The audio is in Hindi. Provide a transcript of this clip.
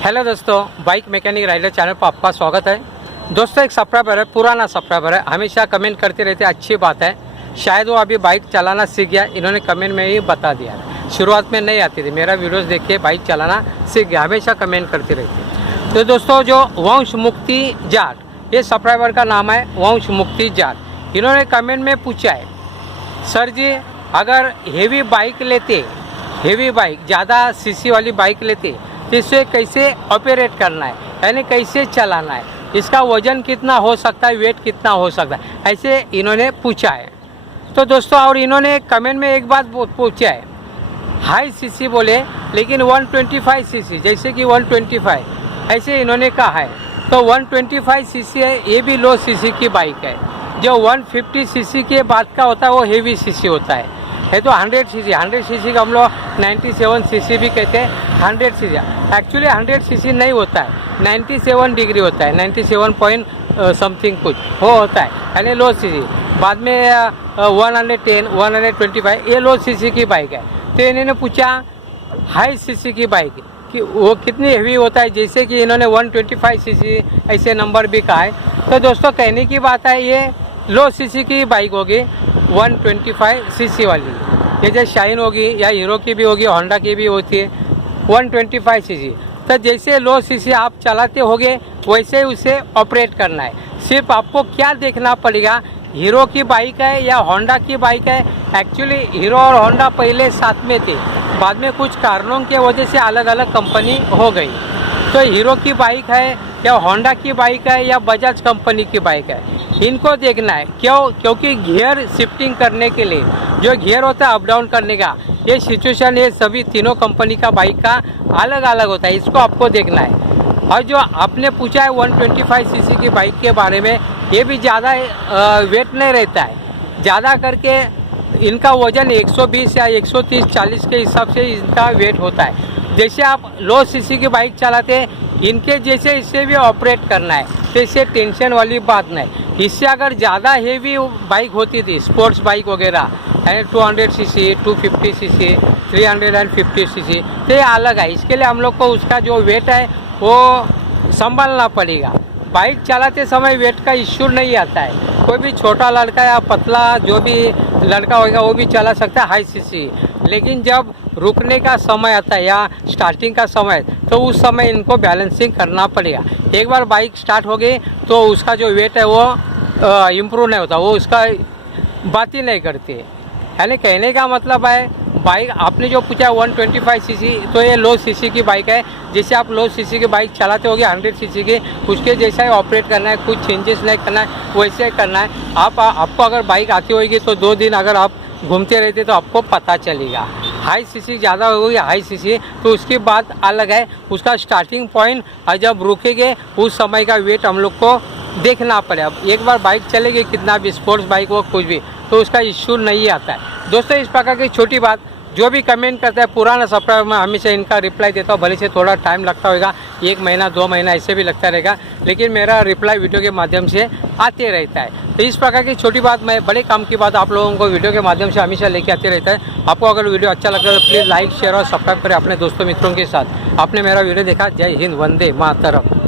हेलो दोस्तों, बाइक मैकेनिक राइडर चैनल पर आपका स्वागत है। दोस्तों, एक सब्सक्राइबर है, पुराना सब्सक्राइबर है, हमेशा कमेंट करते रहते, अच्छी बात है। शायद वो अभी बाइक चलाना सीख गया, इन्होंने कमेंट में ही बता दिया। शुरुआत में नहीं आती थी, मेरा वीडियोस देख के बाइक चलाना सीख गया, हमेशा कमेंट करते रहते। तो दोस्तों, जो वंश मुक्ति जाट, ये सब्सक्राइबर का नाम है वंश मुक्ति जाट। इन्होंने कमेंट में पूछा है, सर जी अगर हेवी बाइक लेते, हेवी बाइक ज़्यादा सीसी वाली बाइक लेते तो इसे कैसे ऑपरेट करना है, यानी कैसे चलाना है, इसका वज़न कितना हो सकता है, वेट कितना हो सकता है, ऐसे इन्होंने पूछा है। तो दोस्तों, और इन्होंने कमेंट में एक बात पूछा है, हाई सीसी बोले लेकिन 125 सीसी, जैसे कि 125 ऐसे इन्होंने कहा है। तो 125 सीसी है, ये भी लो सीसी की बाइक है। जो 150 सीसी के बाद का होता है वो हेवी सीसी होता है तो 100 सीसी, 100 सीसी का हम लोग 97 सीसी भी कहते हैं। 100 सीसी एक्चुअली 100 सीसी नहीं होता है, 97 डिग्री होता है, 97 पॉइंट समथिंग कुछ वो होता है, यानी लो सीसी। बाद में 110, 125 ये लो सीसी की बाइक है। तो इन्होंने पूछा हाई सीसी की बाइक कि वो कितनी हेवी होता है, जैसे कि इन्होंने 125 सीसी ऐसे नंबर भी कहा है। तो दोस्तों, कहने की बात है, ये लो सीसी की बाइक होगी 125 सीसी वाली। ये जैसे शाइन होगी या हीरो की भी होगी, होंडा की भी होती है 125 सीसी। तो जैसे लो सीसी आप चलाते होगे वैसे उसे ऑपरेट करना है। सिर्फ आपको क्या देखना पड़ेगा, हीरो की बाइक है या होंडा की बाइक है। एक्चुअली हीरो और होंडा पहले साथ में थे, बाद में कुछ कारणों की वजह से अलग अलग कंपनी हो गई। तो हीरो की बाइक है या होंडा की बाइक है या बजाज कंपनी की बाइक है, इनको देखना है। क्योंकि गियर शिफ्टिंग करने के लिए जो गियर होता है अप डाउन करने का, ये सिचुएशन ये सभी तीनों कंपनी का बाइक का अलग अलग होता है, इसको आपको देखना है। और जो आपने पूछा है 125 सीसी की बाइक के बारे में, ये भी ज़्यादा वेट नहीं रहता है, ज़्यादा करके इनका वज़न 120 या 130, 40 के हिसाब से इनका वेट होता है। जैसे आप लो सीसी की बाइक चलाते हैं, इनके जैसे इससे भी ऑपरेट करना है, तो इससे टेंशन वाली बात नहीं। इससे अगर ज़्यादा हेवी बाइक होती थी, स्पोर्ट्स बाइक वगैरह, 200 सीसी, 250 सीसी, 350 सीसी, तो ये अलग है। इसके लिए हम लोग को उसका जो वेट है वो संभालना पड़ेगा। बाइक चलाते समय वेट का इश्यू नहीं आता है। कोई भी छोटा लड़का या पतला जो भी लड़का होगा वो भी चला सकता है हाई सीसी, लेकिन जब रुकने का समय आता है या स्टार्टिंग का समय, तो उस समय इनको बैलेंसिंग करना पड़ेगा। एक बार बाइक स्टार्ट हो गई तो उसका जो वेट है वो इम्प्रूव नहीं होता, वो उसका बात ही नहीं करती है। यानी कहने का मतलब है, बाइक आपने जो पूछा 125 सीसी, तो ये लो सीसी की बाइक है। जैसे आप लो सीसी की बाइक चलाते होगे 100 सीसी की, उसके जैसा ही ऑपरेट करना है, कुछ चेंजेस नहीं करना है, वैसे करना है। आपको अगर बाइक आती होगी तो 2 दिन अगर आप घूमते रहते तो आपको पता चलेगा। हाई सीसी ज़्यादा होगी, हाई सीसी तो उसकी बात अलग है, उसका स्टार्टिंग पॉइंट और जब रुकेंगे उस समय का वेट हम लोग को देखना पड़ेगा। एक बार बाइक चलेगी, कितना भी स्पोर्ट्स बाइक हो कुछ भी, तो उसका इश्यू नहीं आता है। दोस्तों, इस प्रकार की छोटी बात जो भी कमेंट करता है, पुराना सब्सक्राइबर में हमेशा इनका रिप्लाई देता हूँ। भले से थोड़ा टाइम लगता होगा, 1 महीना 2 महीना ऐसे भी लगता रहेगा, लेकिन मेरा रिप्लाई वीडियो के माध्यम से आते रहता है। तो इस प्रकार की छोटी बात, मैं बड़े काम की बात आप लोगों को वीडियो के माध्यम से हमेशा लेके आते रहता है। आपको अगर वीडियो अच्छा लगता है तो प्लीज़ लाइक, शेयर और सब्सक्राइब करें अपने दोस्तों मित्रों के साथ। आपने मेरा वीडियो देखा, जय हिंद, वंदे मातरम।